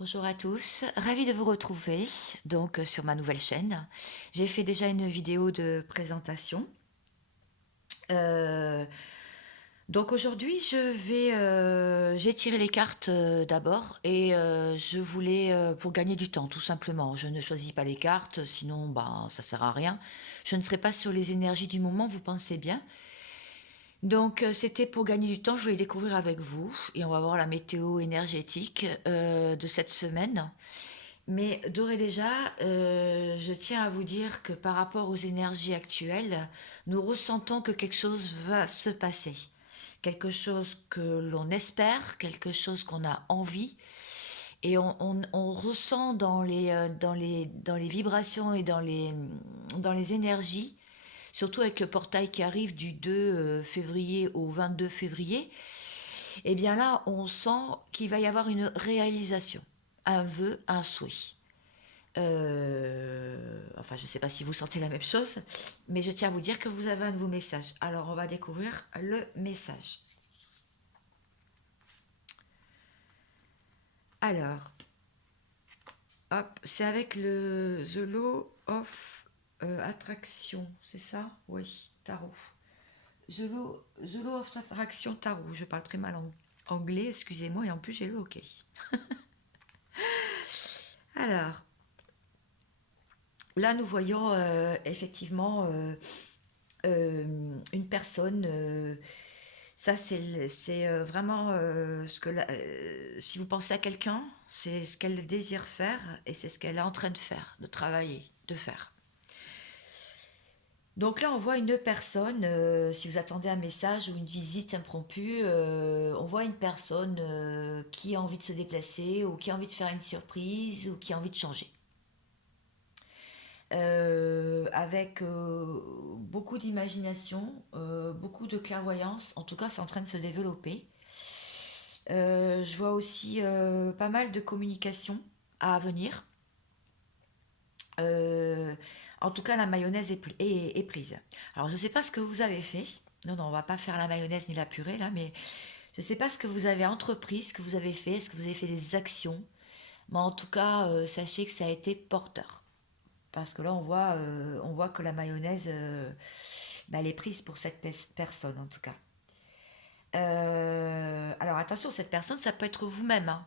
Bonjour à tous, ravie de vous retrouver donc sur ma nouvelle chaîne. J'ai fait déjà une vidéo de présentation. Euh, donc aujourd'hui j'ai tiré les cartes d'abord et je voulais pour gagner du temps tout simplement. Je ne choisis pas les cartes, sinon bah ça sert à rien. Je ne serai pas sur les énergies du moment, vous pensez bien. Donc c'était pour gagner du temps, je voulais découvrir avec vous et on va voir la météo énergétique de cette semaine. Mais d'ores et déjà, je tiens à vous dire que par rapport aux énergies actuelles, nous ressentons que quelque chose va se passer. Quelque chose que l'on espère, quelque chose qu'on a envie. Et on ressent dans les vibrations et dans les énergies, surtout avec le portail qui arrive du 2 février au 22 février, et bien là, on sent qu'il va y avoir une réalisation, un vœu, un souhait. Enfin, je ne sais pas si vous sentez la même chose, mais je tiens à vous dire que vous avez un nouveau message. Alors, on va découvrir le message. Alors, hop, c'est avec le The Law of Attraction, c'est ça? Oui, tarot. The Law of Attraction tarot. Je parle très mal anglais, excusez-moi, et en plus j'ai le hockey. Alors, là, nous voyons effectivement une personne. Ça, c'est vraiment ce que si vous pensez à quelqu'un, c'est ce qu'elle désire faire et c'est ce qu'elle est en train de faire, de travailler, de faire. Donc là, on voit une personne, si vous attendez un message ou une visite impromptue, on voit une personne qui a envie de se déplacer ou qui a envie de faire une surprise ou qui a envie de changer. Avec beaucoup d'imagination, beaucoup de clairvoyance. En tout cas, c'est en train de se développer. Je vois aussi pas mal de communication à venir. Euh, En tout cas, la mayonnaise est prise. Alors, je ne sais pas ce que vous avez fait. Non, non, on va pas faire la mayonnaise ni la purée là, mais je ne sais pas ce que vous avez entrepris, ce que vous avez fait, est-ce que vous avez fait des actions. Mais en tout cas, sachez que ça a été porteur. Parce que là, on voit que la mayonnaise, bah, elle est prise pour cette personne, en tout cas. Alors attention, cette personne, ça peut être vous-même, hein.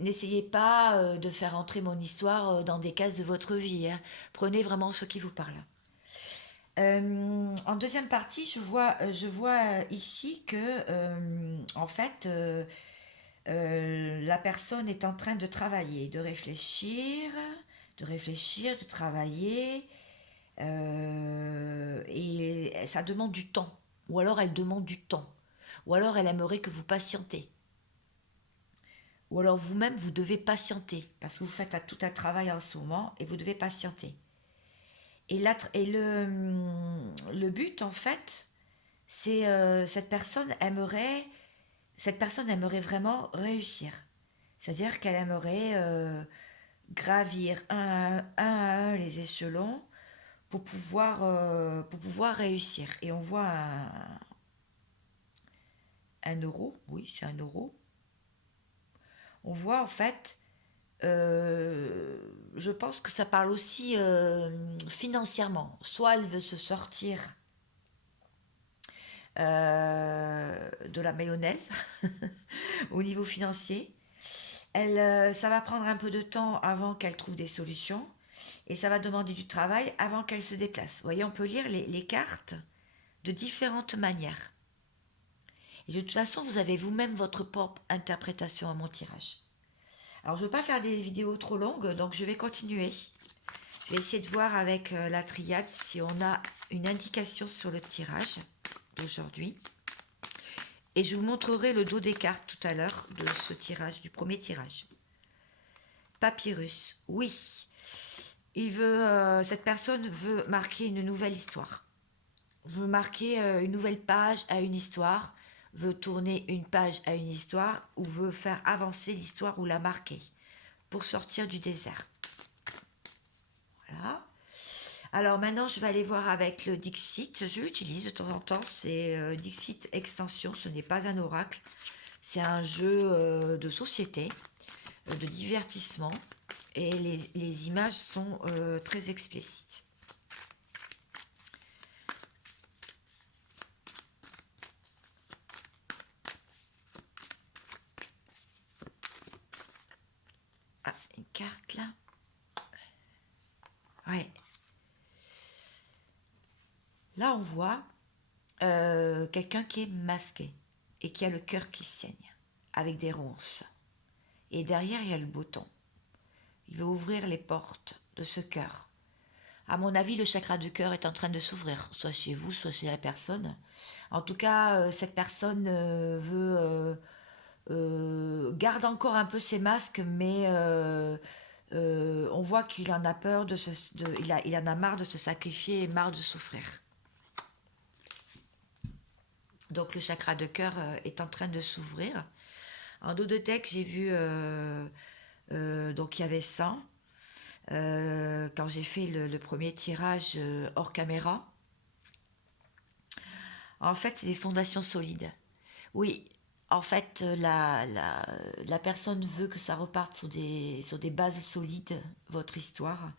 N'essayez pas de faire entrer mon histoire dans des cases de votre vie, hein. Prenez vraiment ce qui vous parle. En deuxième partie, je vois ici que, en fait, la personne est en train de travailler, de réfléchir, de travailler, et ça demande du temps. Ou alors elle demande du temps. Ou alors elle aimerait que vous patientez. Ou alors vous-même, vous devez patienter. Parce que vous faites tout un travail en ce moment et vous devez patienter. Le but, en fait, c'est cette personne aimerait vraiment réussir. C'est-à-dire qu'elle aimerait gravir un les échelons pour pouvoir réussir. Et on voit un euro, oui, c'est un euro. On voit en fait, je pense que ça parle aussi financièrement. Soit elle veut se sortir de la mayonnaise au niveau financier. Ça va prendre un peu de temps avant qu'elle trouve des solutions et ça va demander du travail avant qu'elle se déplace. Vous voyez, on peut lire les cartes de différentes manières. Et de toute façon, vous avez vous-même votre propre interprétation à mon tirage. Alors, je ne veux pas faire des vidéos trop longues, donc je vais continuer. Je vais essayer de voir avec la triade si on a une indication sur le tirage d'aujourd'hui. Et je vous montrerai le dos des cartes tout à l'heure de ce tirage, du premier tirage. Papyrus, oui. Cette personne veut marquer une nouvelle histoire. Veut marquer une nouvelle page à une histoire. Veut tourner une page à une histoire ou veut faire avancer l'histoire ou la marquer pour sortir du désert. Voilà. Alors maintenant, je vais aller voir avec le Dixit. Je l'utilise de temps en temps. C'est Dixit Extension. Ce n'est pas un oracle. C'est un jeu de société. de divertissement et les images sont très explicites. Ah, une carte là. Ouais. Là, on voit quelqu'un qui est masqué et qui a le cœur qui saigne, avec des ronces. Et derrière, il y a le bouton. Il veut ouvrir les portes de ce cœur. À mon avis, le chakra du cœur est en train de s'ouvrir, soit chez vous, soit chez la personne. En tout cas, cette personne garde encore un peu ses masques, mais on voit qu'il en a peur il en a marre de se sacrifier et marre de souffrir. Donc le chakra de cœur est en train de s'ouvrir. En dos de deck, j'ai vu donc il y avait 100. Quand j'ai fait le premier tirage hors caméra. En fait, c'est des fondations solides. Oui, en fait, la personne veut que ça reparte sur des bases solides, votre histoire,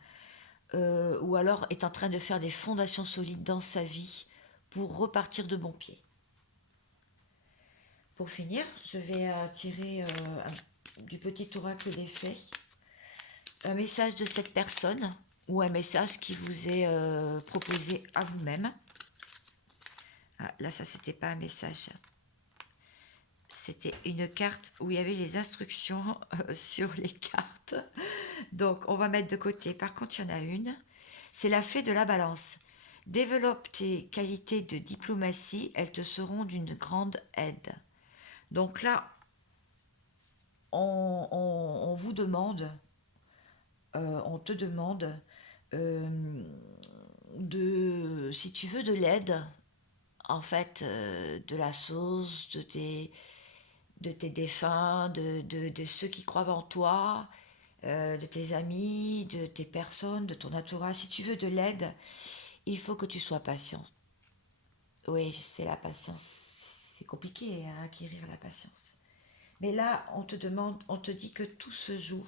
ou alors est en train de faire des fondations solides dans sa vie pour repartir de bon pied. Pour finir, je vais tirer du petit oracle des fées un message de cette personne ou un message qui vous est proposé à vous-même. Ah, là, ça, c'était pas un message. C'était une carte où il y avait les instructions sur les cartes. Donc, on va mettre de côté. Par contre, il y en a une. C'est la fée de la balance. Développe tes qualités de diplomatie, elles te seront d'une grande aide. Donc là, on vous demande, on te demande si tu veux de l'aide, en fait, de la sauce, de tes défunts, de ceux qui croient en toi, de tes amis, de tes personnes, de ton entourage. Si tu veux de l'aide, il faut que tu sois patient. Oui, je sais, la patience, c'est compliqué à acquérir la patience. Mais là, on te demande, on te dit que tout se joue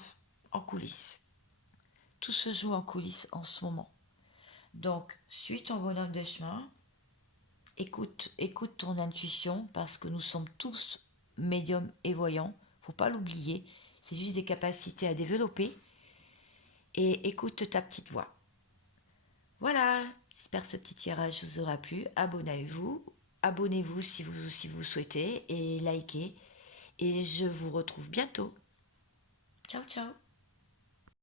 en coulisses. Tout se joue en coulisses en ce moment. Donc, suis ton bonhomme de chemin, écoute ton intuition, parce que nous sommes tous médiums et voyants, faut pas l'oublier, c'est juste des capacités à développer, et écoute ta petite voix. Voilà, j'espère que ce petit tirage vous aura plu, abonnez-vous si vous souhaitez, et likez, et je vous retrouve bientôt. Ciao ciao.